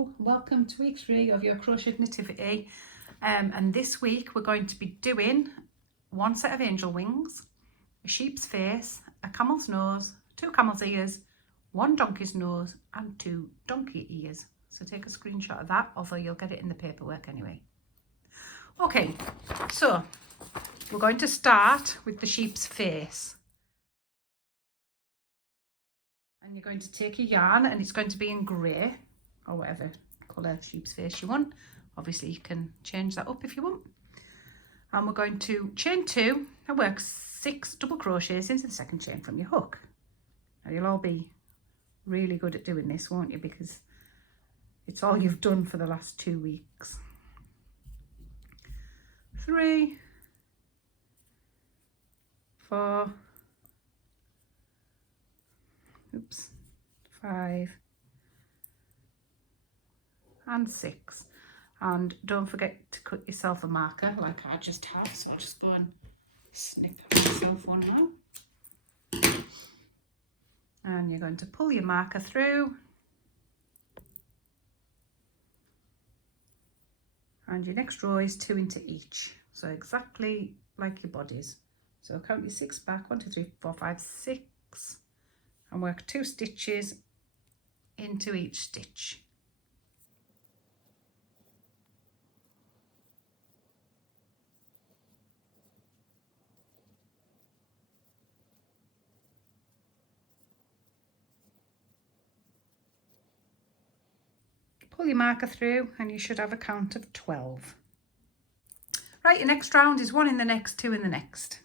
Hello, welcome to week 3 of your crochet nativity, and this week we're going to be doing one set of angel wings, a sheep's face, a camel's nose, 2 camel's ears, 1 donkey's nose and 2 donkey ears. So take a screenshot of that, although you'll get it in the paperwork anyway. Okay, so we're going to start with the sheep's face. And you're going to take your yarn, and it's going to be in grey or whatever colour sheep's face you want. Obviously you can change that up if you want. And we're going to chain 2 and work 6 double crochets into the second chain from your hook. Now you'll all be really good at doing this, won't you, because it's all you've done for the last 2 weeks. 3, 4, 5 and 6, and don't forget to cut yourself a marker like I just have, so I'll just go and snip myself one now. And you're going to pull your marker through, and your next row is 2 into each, so exactly like your bodies. So count your 6 back, 1 2 3 4 5 6, and work 2 stitches into each stitch. Pull your marker through and you should have a count of 12. Right, your next round is 1 in the next, 2 in the next.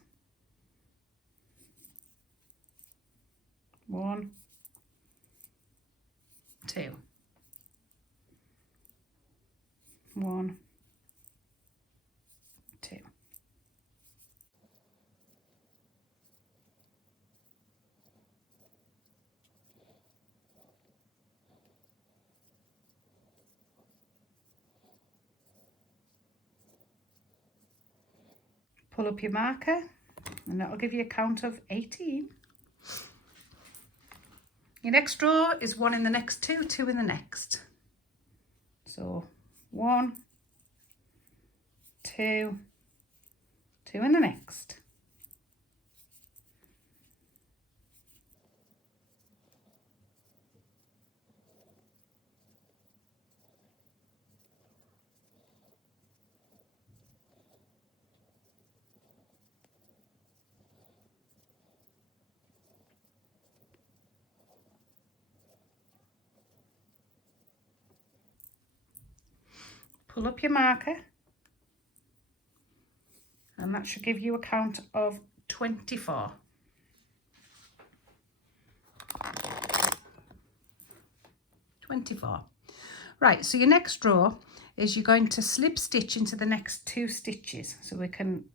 1, 2, 1, 2. Pull up your marker and that'll give you a count of 18. Your next row is 1 in the next, 2, 2 in the next. So 1, 2, 2 in the next. Pull up your marker, and that should give you a count of 24. Right, so your next row is you're going to slip stitch into the next 2 stitches. So we can,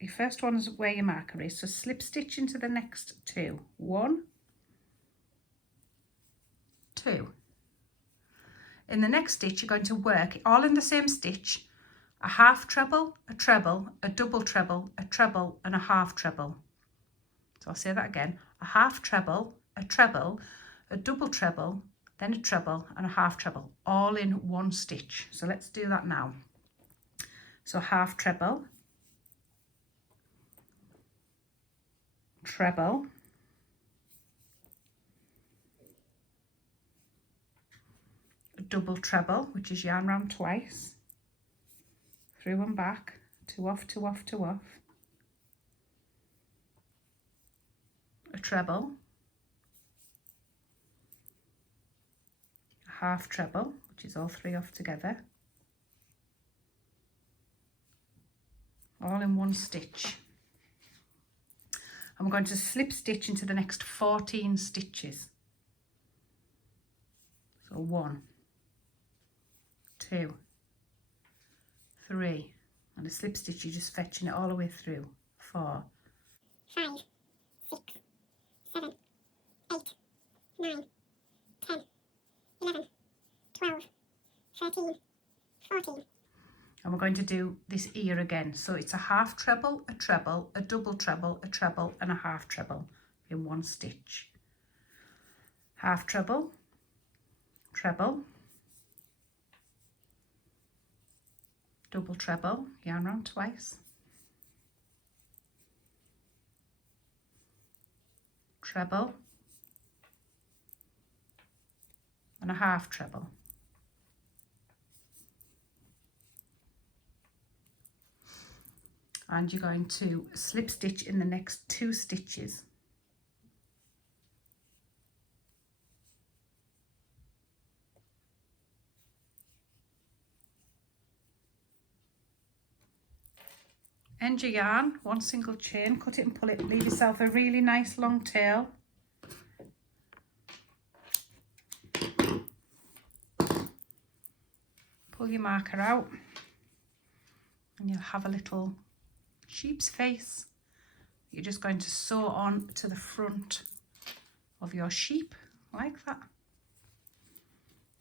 your first one is where your marker is, so slip stitch into the next 2. 1, 2. In the next stitch, you're going to work all in the same stitch, a half treble, a treble, a double treble, a treble, and a half treble. So I'll say that again, a half treble, a treble, a double treble, then a treble, and a half treble, all in one stitch. So let's do that now. So half treble, treble, double treble, which is yarn round twice, through and back, 2 off, 2 off, 2 off, a treble, a half treble, which is all 3 off together, all in one stitch. And we're going to slip stitch into the next 14 stitches. So 1, 2, 3, and a slip stitch, you're just fetching it all the way through. 4, 5, 6, 7, 8, 9, 10, 11, 12, 13, 14. And we're going to do this ear again. So it's a half treble, a double treble, a treble, and a half treble in one stitch. Half treble, treble, double treble, yarn round twice, treble, and a half treble. And you're going to slip stitch in the next 2 stitches. End your yarn, 1 single chain, cut it and pull it, leave yourself a really nice long tail. Pull your marker out and you'll have a little sheep's face. You're just going to sew on to the front of your sheep like that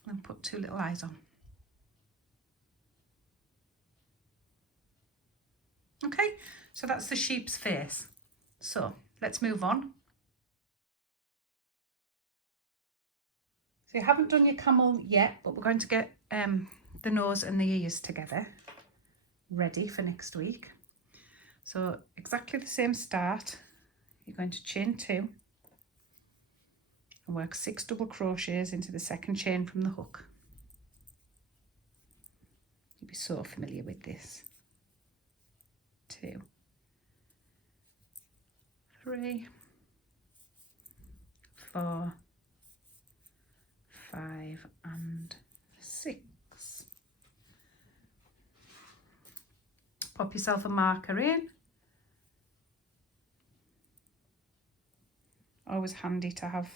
and put 2 little eyes on. Okay, so that's the sheep's face. So let's move on. So you haven't done your camel yet, but we're going to get the nose and the ears together, ready for next week. So exactly the same start. You're going to chain 2 and work 6 double crochets into the second chain from the hook. You'll be so familiar with this. 2, 3, 4, 5 and 6. Pop yourself a marker in. Always handy to have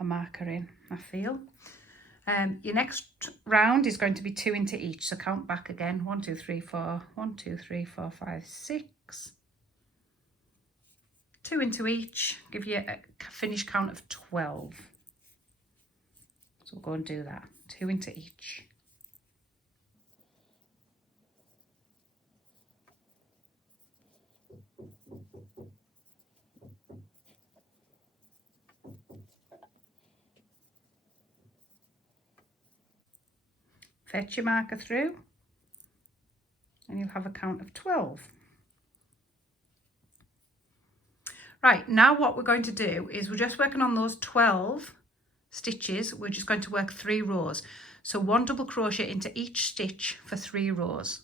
a marker in, I feel. Your next round is going to be 2 into each, so count back again. 1, 2, 3, 4, 1, 2, 3, 4, 5, 6. 2 into each, give you a finish count of 12. So we'll go and do that. 2 into each. Fetch your marker through and you'll have a count of 12. Right, now what we're going to do is we're just working on those 12 stitches. We're just going to work 3 rows. So 1 double crochet into each stitch for 3 rows.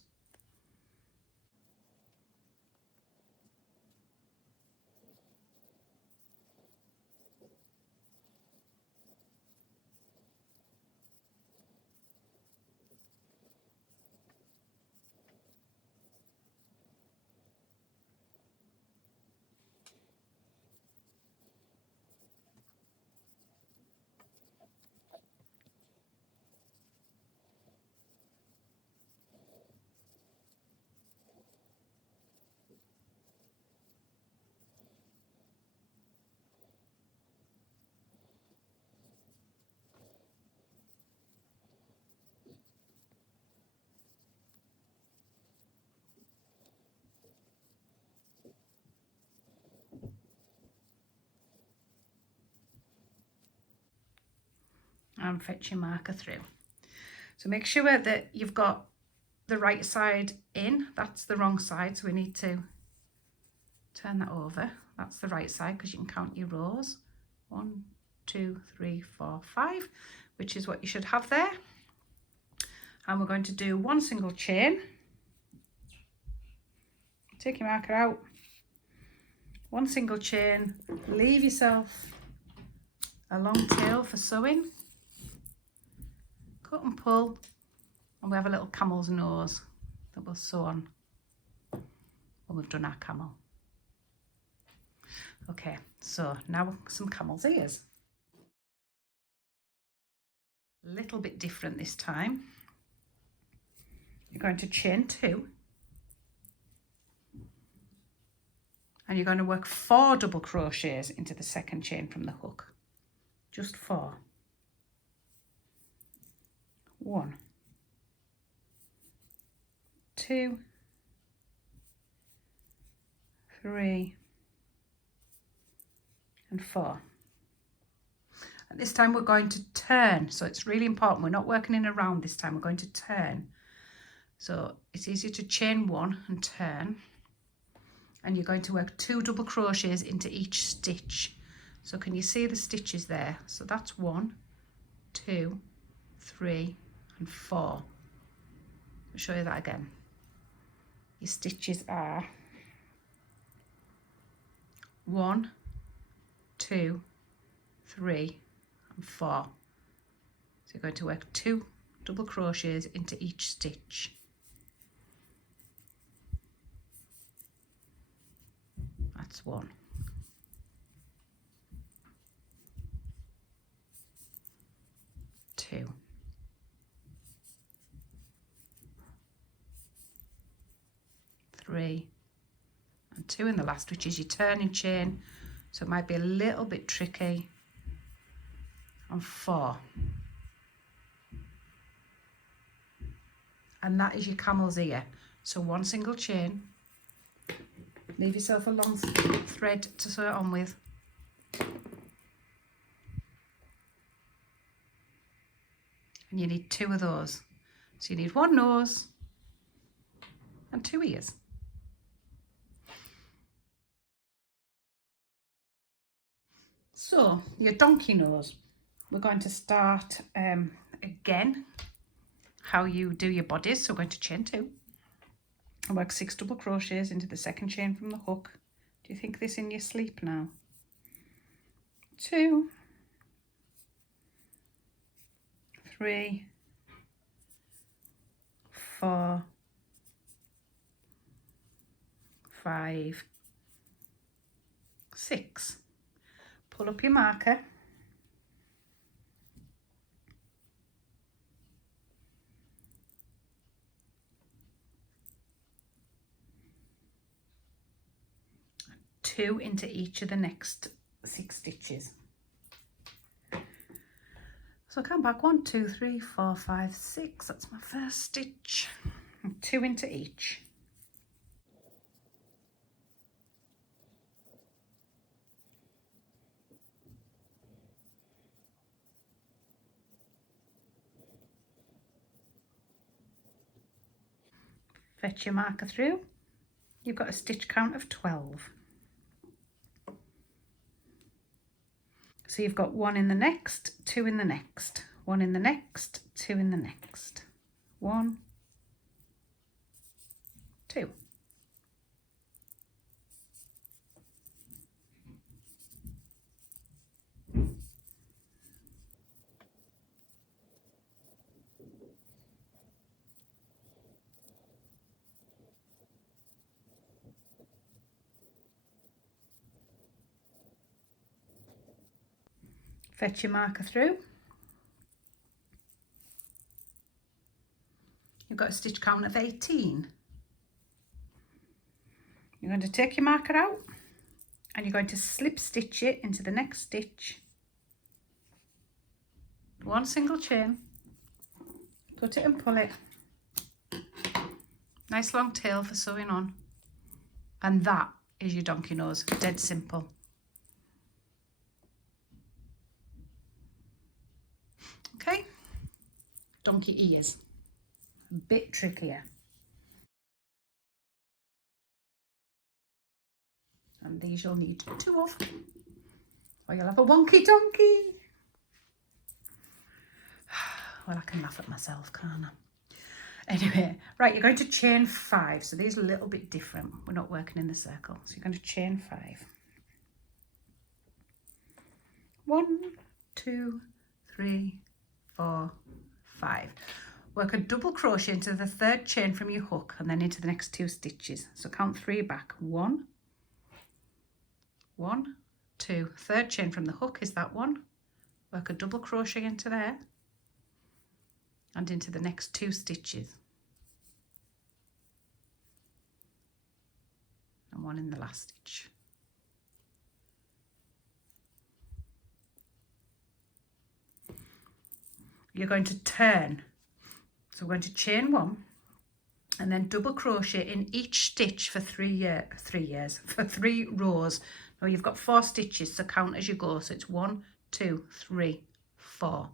And fetch your marker through. So make sure that you've got the right side in. That's the wrong side, so we need to turn that over. That's the right side because you can count your rows. 1, 2, 3, 4, 5, which is what you should have there. And we're going to do 1 single chain. Take your marker out. 1 single chain. Leave yourself a long tail for sewing. Cut and pull, and we have a little camel's nose that we'll sew on when we've done our camel. Okay, so now some camel's ears. A little bit different this time. You're going to chain 2 and you're going to work 4 double crochets into the second chain from the hook. Just 4. 1, 2, 3 and 4. And this time we're going to turn, so it's really important. We're not working in a round this time. We're going to turn So it's easy to chain 1 and turn, and you're going to work 2 double crochets into each stitch. So can you see the stitches there? So that's 1, 2, 3 and 4. I'll show you that again. Your stitches are 1, 2, 3 and 4. So you're going to work 2 double crochets into each stitch. That's 1. 2. 3 and 2 in the last, which is your turning chain, so it might be a little bit tricky, and 4. And that is your camel's ear. So 1 single chain, leave yourself a long thread to sew it on with, and you need 2 of those. So you need 1 nose and 2 ears. So your donkey nose, we're going to start again how you do your bodies. So we're going to chain 2 and work 6 double crochets into the second chain from the hook. Do you think this in your sleep now? 2, 3, 4, 5, 6. Pull up your marker. Two into each of the next 6 stitches. So come back 1, 2, 3, 4, 5, 6. That's my first stitch. And 2 into each. Fetch your marker through. You've got a stitch count of 12. So you've got 1 in the next, 2 in the next, 1 in the next, 2 in the next. 1, 2. Fetch your marker through. You've got a stitch count of 18. You're going to take your marker out and you're going to slip stitch it into the next stitch. 1 single chain, put it and pull it. Nice long tail for sewing on. And that is your donkey nose, dead simple. Okay, donkey ears, a bit trickier. And these you'll need 2 of, or you'll have a wonky donkey. Well, I can laugh at myself, can't I? Anyway, right, you're going to chain 5. So these are a little bit different. We're not working in the circle. So you're going to chain 5. 1, 2, 3, 4, 5. Work a double crochet into the 3rd chain from your hook and then into the next 2 stitches. So count 3 back. 1, 1, 2. 3rd chain from the hook is that one. Work a double crochet into there and into the next 2 stitches. And 1 in the last stitch. You're going to turn. So we're going to chain 1 and then double crochet in each stitch for 3 rows. Now you've got 4 stitches, so count as you go. So it's 1, 2, 3, 4.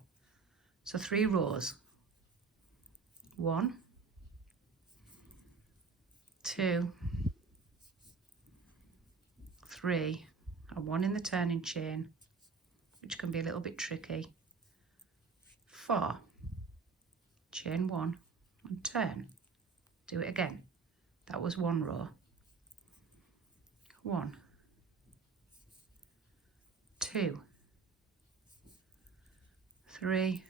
So 3 rows. 1, 2, 3, and 1 in the turning chain, which can be a little bit tricky. 4, chain 1 and turn. Do it again. That was 1 row. 1, 2, 3,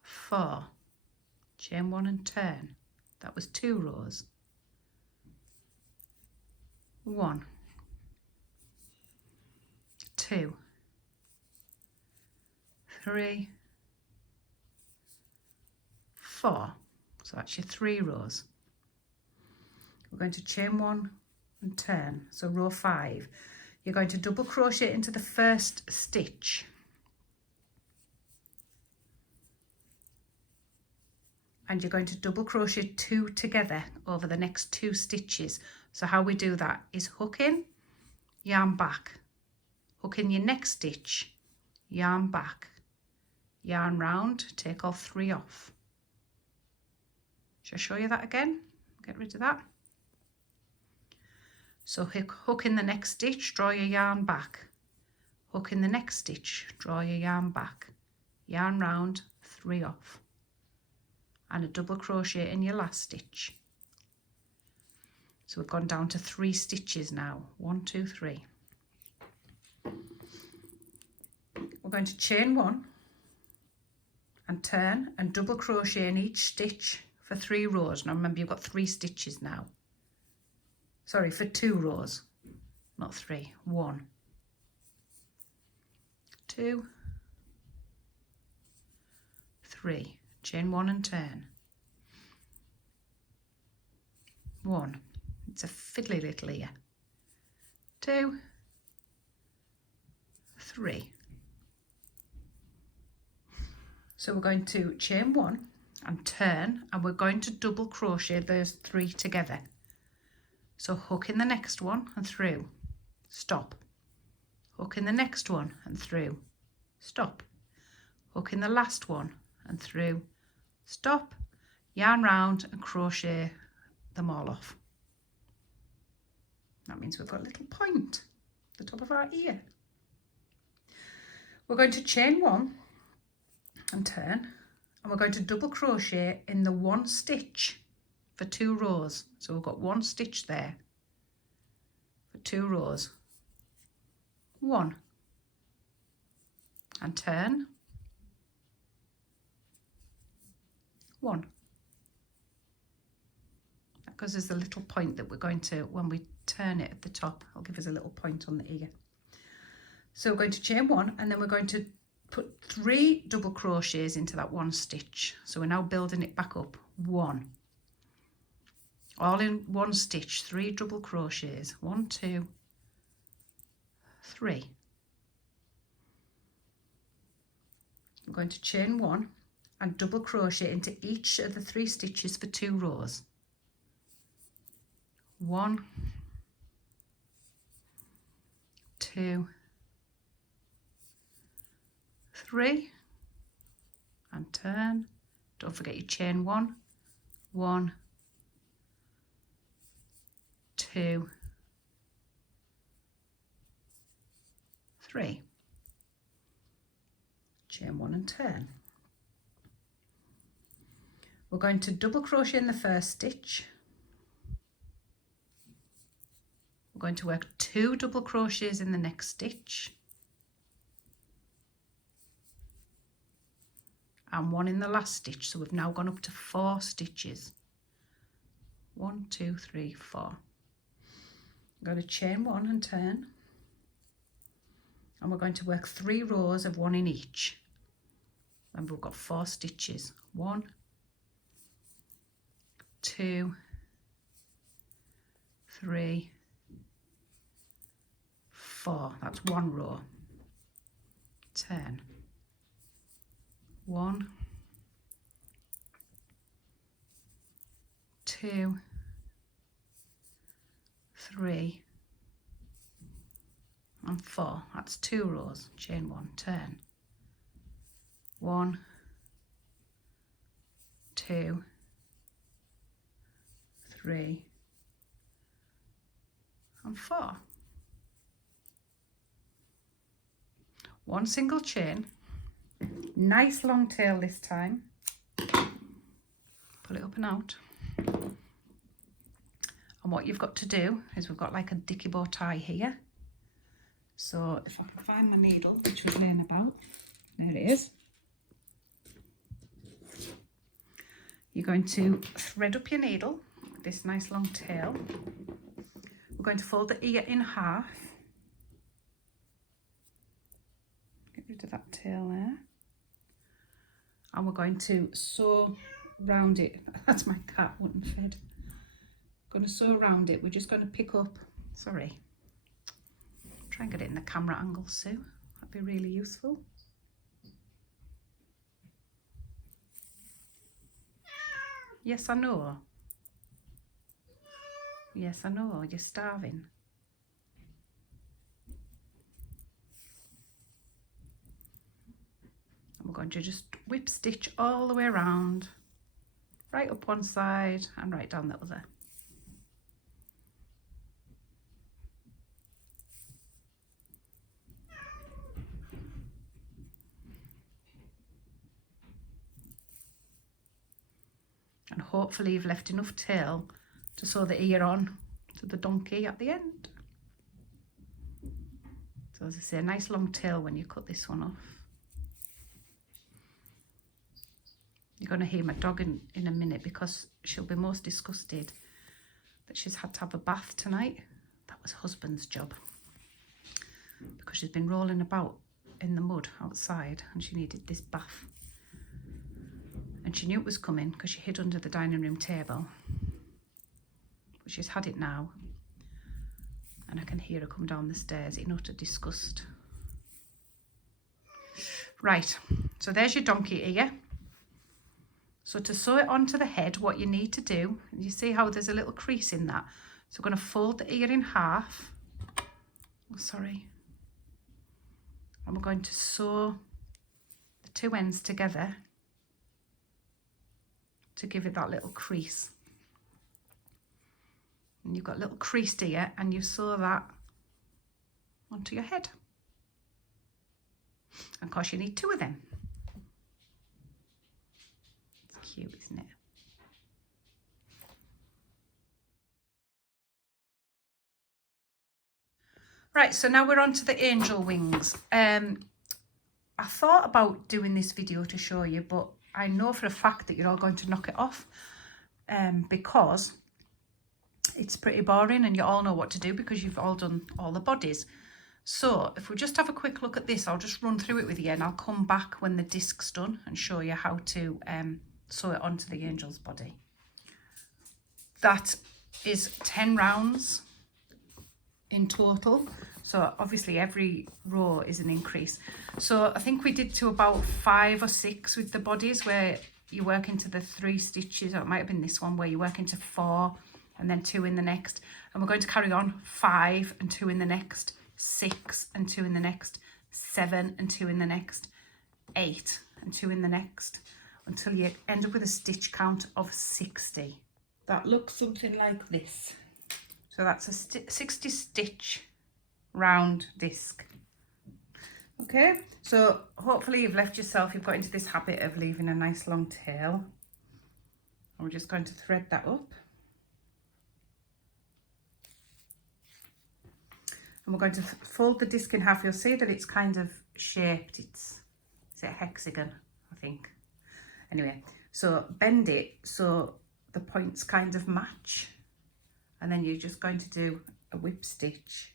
4, chain 1 and turn. That was 2 rows. 1, 2, 3, 4. So that's your 3 rows. We're going to chain 1 and turn. So row 5. You're going to double crochet into the first stitch. And you're going to double crochet 2 together over the next 2 stitches. So how we do that is hook in, yarn back, hook in your next stitch, yarn back, yarn round, take all 3 off. Shall I show you that again? Get rid of that. So hook in the next stitch, draw your yarn back, hook in the next stitch, draw your yarn back, yarn round, 3 off, and a double crochet in your last stitch. So we've gone down to 3 stitches now. 1, 2, 3. We're going to chain 1 and turn and double crochet in each stitch for 3 rows. Now remember, you've got 3 stitches now. Sorry, for 2 rows, not 3. 1, 2, 3. Chain 1 and turn. 1. It's a fiddly little ear. 2, 3. So we're going to chain 1 and turn, and we're going to double crochet those 3 together. So hook in the next one and through, stop. Hook in the next one and through, stop. Hook in the last one and through, stop, yarn round and crochet them all off. That means we've got a little point at the top of our ear. We're going to chain 1 and turn, and we're going to double crochet in the 1 stitch for 2 rows. So we've got 1 stitch there for 2 rows. 1 and turn. 1. Because there's a little point that we're going to, when we turn it at the top, I'll give us a little point on the ear. So we're going to chain 1, and then we're going to put 3 double crochets into that 1 stitch. So we're now building it back up. 1, all in 1 stitch, 3 double crochets. 1, 2, 3. We're going to chain 1 and double crochet into each of the 3 stitches for 2 rows. 1, 2, 3, and turn. Don't forget your chain 1, 1, 2, 3. Chain 1 and turn. We're going to double crochet in the first stitch. We're going to work 2 double crochets in the next stitch and 1 in the last stitch. So we've now gone up to 4 stitches. 1, 2, 3, 4. I'm going to chain 1 and turn, and we're going to work 3 rows of 1 in each. And we've got 4 stitches. 1, 2, 3, 4. That's 1 row. Turn. 1, 2, 3, and 4. That's 2 rows. Chain 1, turn. 1, 2, 3 and 4. One single chain, nice long tail this time. Pull it up and out. And what you've got to do is we've got like a dicky bow tie here. So if I can find my needle, which was laying about, there it is. You're going to thread up your needle with this nice long tail. We're going to fold the ear in half. Get rid of that tail there. And we're going to sew round it. That's my cat wanting fed. Going to sew around it. We're just going to pick up, sorry, try and get it in the camera angle, Sue. That'd be really useful. Yes, I know. Yes, I know. You're starving. And we're going to just whip stitch all the way around, right up one side and right down the other. And hopefully you've left enough tail to sew the ear on to the donkey at the end. So as I say, a nice long tail when you cut this one off. You're going to hear my dog in a minute because she'll be most disgusted that she's had to have a bath tonight. That was husband's job. Because she's been rolling about in the mud outside and she needed this bath. And she knew it was coming because she hid under the dining room table. But she's had it now. And I can hear her come down the stairs in utter disgust. Right, so there's your donkey ear. So to sew it onto the head, what you need to do, you see how there's a little crease in that. So we're going to fold the ear in half. Oh, sorry. And we're going to sew the two ends together to give it that little crease. And you've got a little creased ear and you sew that onto your head. And of course you need two of them. It's cute, isn't it? Right, so now we're on to the angel wings. I thought about doing this video to show you, but I know for a fact that you're all going to knock it off because it's pretty boring and you all know what to do because you've all done all the bodies. So if we just have a quick look at this, I'll just run through it with you and I'll come back when the disc's done and show you how to sew it onto the angel's body. That is 10 rounds in total. So obviously every row is an increase. So I think we did to about 5 or 6 with the bodies where you work into the 3 stitches, or it might have been this one where you work into 4 and then 2 in the next. And we're going to carry on 5 and 2 in the next, 6 and 2 in the next, 7 and 2 in the next, 8 and 2 in the next, until you end up with a stitch count of 60. That looks something like this. So that's a 60 stitch round disc. Okay, so hopefully you've left yourself, you've got into this habit of leaving a nice long tail. And we're just going to thread that up. And we're going to fold the disc in half. You'll see that it's kind of shaped. Is it a hexagon, I think? Anyway, so bend it so the points kind of match. And then you're just going to do a whip stitch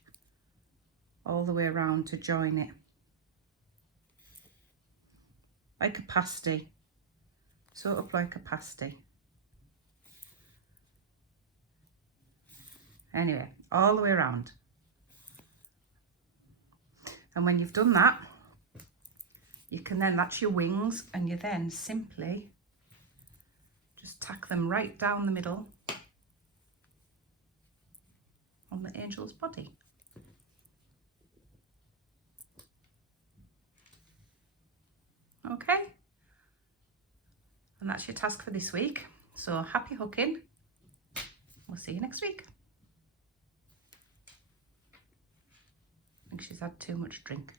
all the way around to join it. Like a pasty. Sew it up like a pasty. Anyway, all the way around. And when you've done that, you can then, that's your wings, and you then simply just tack them right down the middle on the angel's body. Okay, and that's your task for this week. So happy hooking. We'll see you next week. I think she's had too much drink.